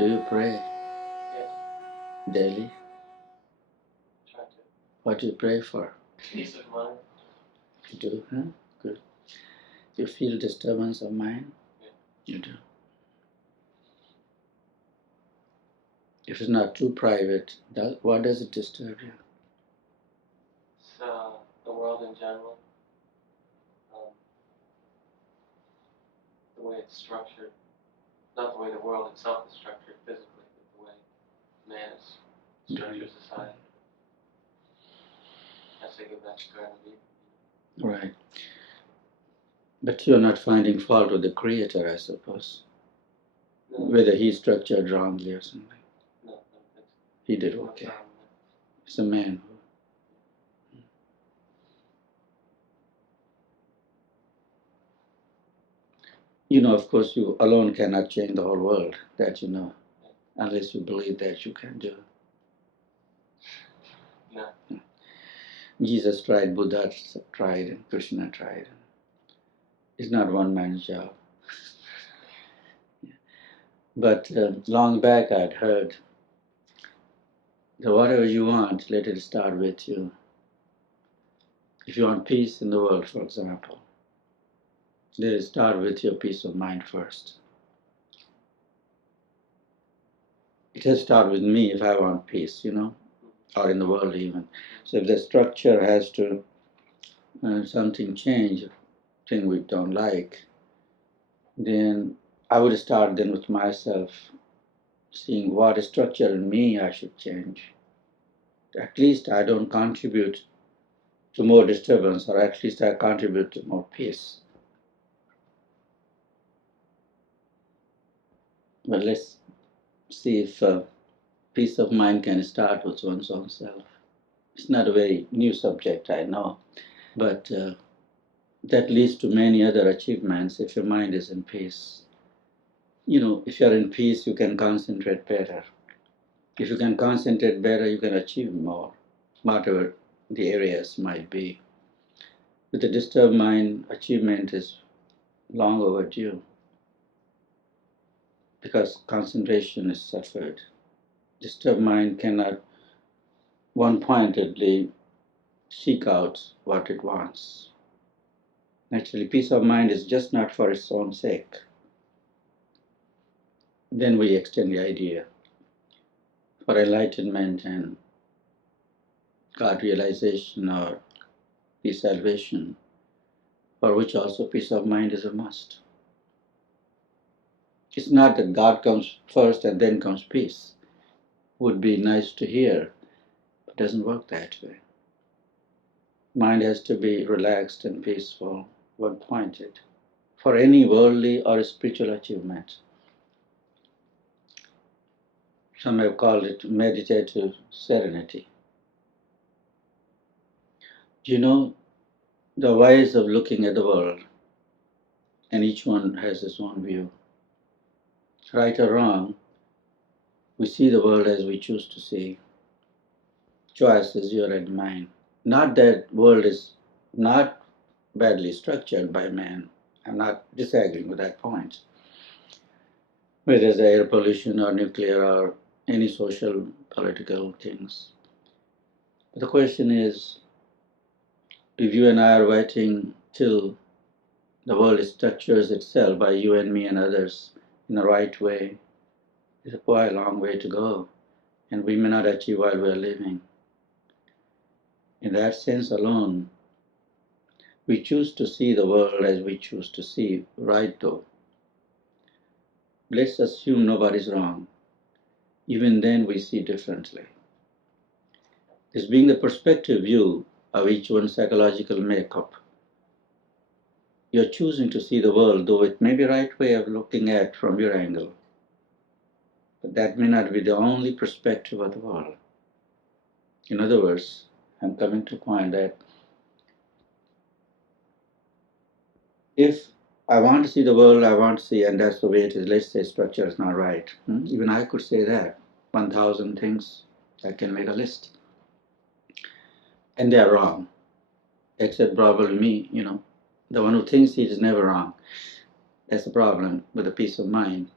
Do you pray Yes, daily? try to. What do you pray for? Peace of mind. You do, huh? Good. You feel disturbance of mind? Yeah. You do. If it's not too private, what does it disturb you? It's the world in general. The way it's structured. Not the way the world itself is structured physically, but the way man is structured society. I say go back to gravity. Right. But you're not finding fault with the Creator, I suppose. No. Whether he structured wrongly or something. No, He did okay. It's a man. You know, of course, you alone cannot change the whole world, that you know, unless you believe that you can do. No. Jesus tried, Buddha tried, and Krishna tried. It's not one man's job. But long back I'd heard that whatever you want, let it start with you. If you want peace in the world, for example, let it start with your peace of mind first. It has to start with me if I want peace, you know, or in the world even. So if the structure has to something change, thing we don't like, then I would start then with myself, seeing what structure in me I should change. At least I don't contribute to more disturbance, or at least I contribute to more peace. But let's see if peace of mind can start with one's own self. It's not a very new subject, I know, but that leads to many other achievements if your mind is in peace. You know, if you're in peace, you can concentrate better. If you can concentrate better, you can achieve more, whatever the areas might be. With a disturbed mind, achievement is long overdue because concentration is suffered. Disturbed mind cannot one-pointedly seek out what it wants. Naturally, peace of mind is just not for its own sake. Then we extend the idea for enlightenment and God realization or the salvation, for which also peace of mind is a must. It's not that God comes first and then comes peace. Would be nice to hear, but it doesn't work that way. Mind has to be relaxed and peaceful, one-pointed, for any worldly or spiritual achievement. Some have called it meditative serenity. You know, the ways of looking at the world, and each one has his own view. Right or wrong, we see the world as we choose to see. Choice is your and mine. Not that world is not badly structured by man. I'm not disagreeing with that point. Whether it's air pollution or nuclear or any social, political things. But the question is, if you and I are waiting till the world structures itself by you and me and others in the right way, it's quite a long way to go, and we may not achieve while we are living. In that sense alone, we choose to see the world as we choose to see, right though. Let's assume nobody's wrong. Even then we see differently. This being the perspective view of each one's psychological makeup. You're choosing to see the world, though it may be the right way of looking at from your angle. But that may not be the only perspective of the world. In other words, I'm coming to a point that if I want to see the world, I want to see, and that's the way it is, let's say structure is not right. Even I could say that. 1,000 things, I can make a list. And they're wrong. Except probably me, you know. The one who thinks he is never wrong. That's the problem with the peace of mind.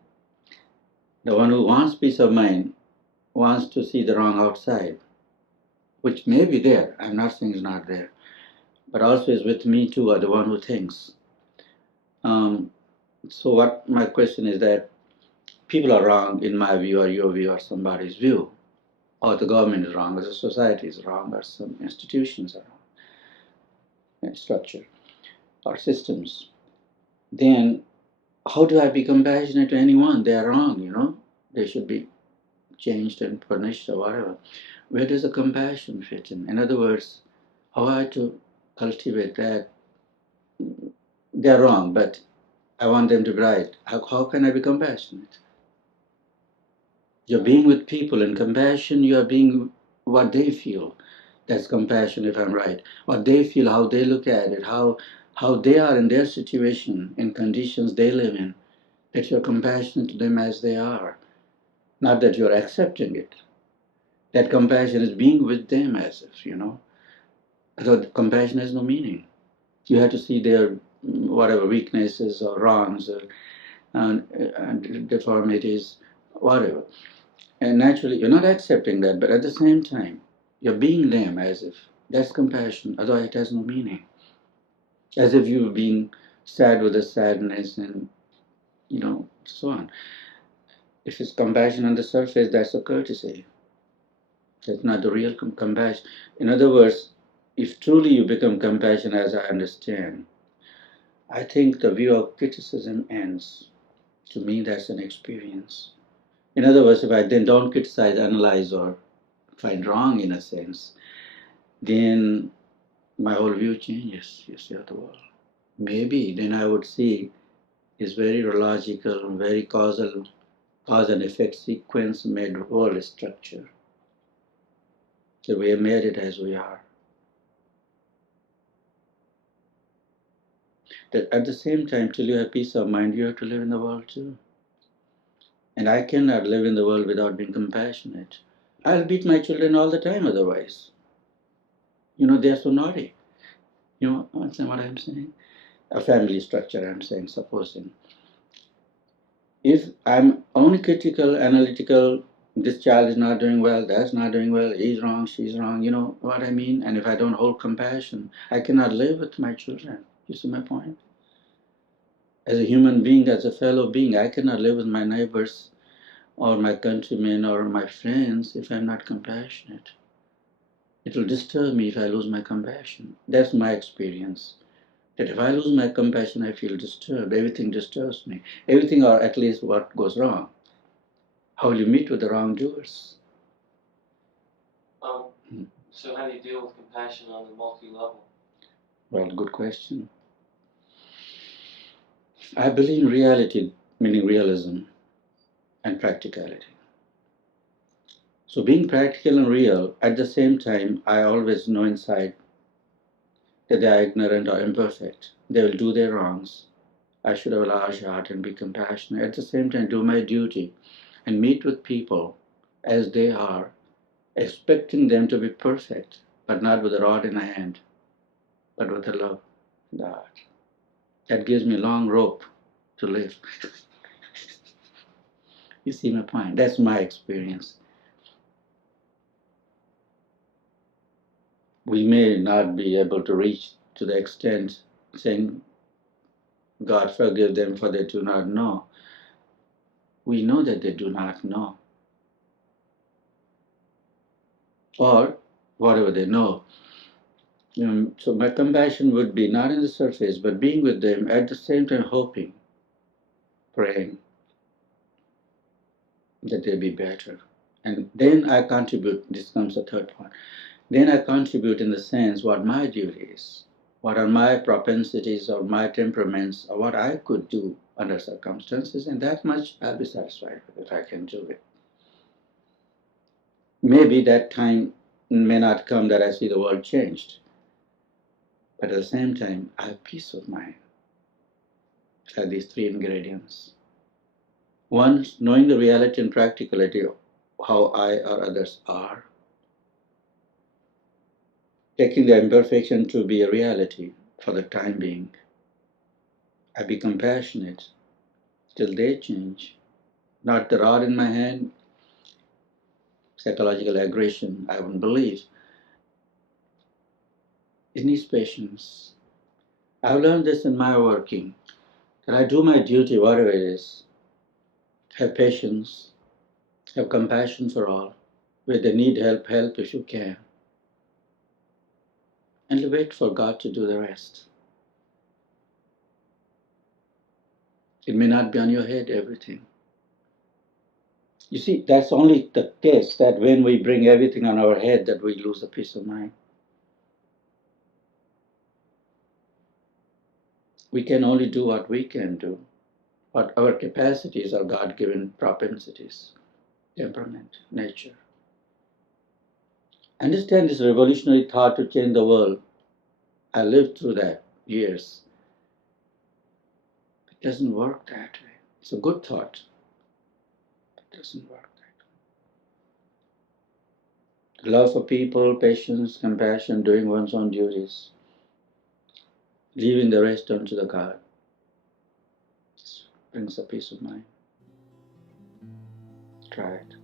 The one who wants peace of mind wants to see the wrong outside, which may be there. I'm not saying it's not there, but also is with me too, or the one who thinks. So what my question is that people are wrong in my view or your view or somebody's view, or the government is wrong, or the society is wrong, or some institutions are wrong, structure or systems. Then how do I be compassionate to anyone? They are wrong, they should be changed and punished or whatever. Where does the compassion fit in? In other words, how I to cultivate that they're wrong, but I want them to be right. How can I be compassionate? You're being with people in compassion, you are being what they feel. That's compassion if I'm right. What they feel, how they look at it, how they are in their situation, in conditions they live in, that you're compassionate to them as they are. Not that you're accepting it. That compassion is being with them as if. So compassion has no meaning. You have to see their whatever weaknesses or wrongs and deformities, whatever. And naturally, you're not accepting that, but at the same time, you're being them as if. That's compassion, otherwise it has no meaning. As if you're being sad with the sadness and, so on. If it's compassion on the surface, that's a courtesy. That's not the real compassion. In other words, if truly you become compassion, as I understand, I think the view of criticism ends. To me, that's an experience. In other words, if I then don't criticize, analyze, or find wrong in a sense, then my whole view changes, you see, of the world. Maybe then I would see this very logical, very causal, cause and effect sequence made world structure. So we have made it as we are. That at the same time, till you have peace of mind, you have to live in the world too. And I cannot live in the world without being compassionate. I'll beat my children all the time otherwise. They're so naughty. Understand what I'm saying? A family structure, I'm saying, supposing. If I'm only critical, analytical, this child is not doing well, that's not doing well, he's wrong, she's wrong, you know what I mean? And if I don't hold compassion, I cannot live with my children. You see my point? As a human being, as a fellow being, I cannot live with my neighbors or my countrymen or my friends if I'm not compassionate. It will disturb me if I lose my compassion. That's my experience. That if I lose my compassion, I feel disturbed. Everything disturbs me. Everything, or at least what goes wrong. How will you meet with the wrongdoers? So how do you deal with compassion on a multi-level? Well, good question. I believe in reality, meaning realism, and practicality. So being practical and real, at the same time, I always know inside that they are ignorant or imperfect. They will do their wrongs. I should have a large heart and be compassionate. At the same time, do my duty and meet with people as they are, expecting them to be perfect, but not with a rod in a hand, but with a love in the heart. That gives me a long rope to live. You see my point? That's my experience. We may not be able to reach to the extent saying, God forgive them for they do not know. We know that they do not know. Or whatever they know. So my compassion would be not in the surface, but being with them at the same time hoping, praying that they be better. And then I contribute, this comes the third point. Then I contribute in the sense what my duty is, what are my propensities or my temperaments, or what I could do under circumstances, and that much I'll be satisfied with if I can do it. Maybe that time may not come that I see the world changed, but at the same time, I have peace of mind. I have these three ingredients. One, knowing the reality and practicality of how I or others are, taking the imperfection to be a reality for the time being. I be compassionate till they change. not the rod in my hand, psychological aggression, I wouldn't believe. It needs patience. I've learned this in my working, that I do my duty, whatever it is. Have patience, have compassion for all. Where they need help, help if you can. And wait for God to do the rest. It may not be on your head, everything. You see, that's only the case that when we bring everything on our head that we lose a peace of mind. We can only do what we can do, what our capacities are God-given propensities, temperament, nature. Understand this revolutionary thought to change the world. I lived through that years. It doesn't work that way. It's a good thought. It doesn't work that way. Love for people, patience, compassion, doing one's own duties, leaving the rest unto the God. This brings a peace of mind. Try it.